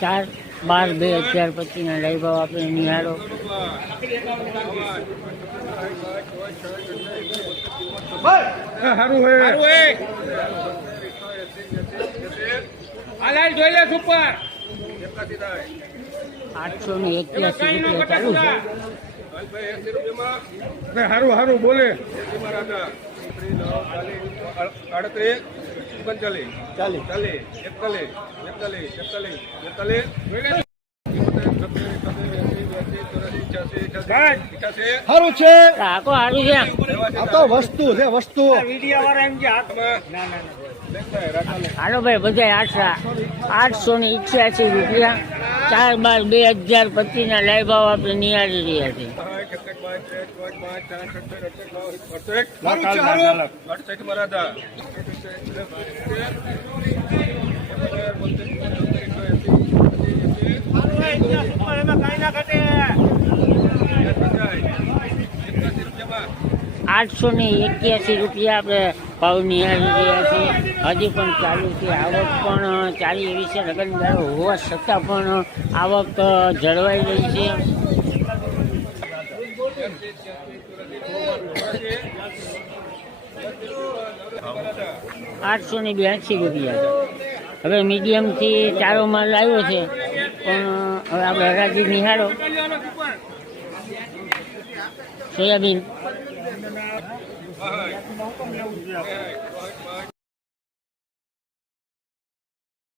4/12/2025 ના લઈ ભાવ આપણે નિહાળો. સારું હે હાલ જોઈએ સુપર 881 રૂપિયા ચાલુ છે. સારું બોલે 38 39 40 41 સારું છે. આખો સારું છે. આ તો વસ્તુ છે વસ્તુ. હાલો ભાઈ બધા 888 રૂપિયા 4/12/2025 ના લઈ ભાવ આપણે નિહાળી રહ્યા છીએ. ₹881 રૂપિયા આપણે ભાવ નિહાળી રહ્યા છીએ. હજી પણ ચાલુ છે. આવક પણ ચાલી એવી છે. લગ્નગાળો હોવા છતાં પણ આવક જળવાઈ રહી છે. ₹882 હવે મીડિયમથી ચારો માલ આવ્યો છે, પણ હવે આપણે હરાજી નિહાળો. સોયાબીન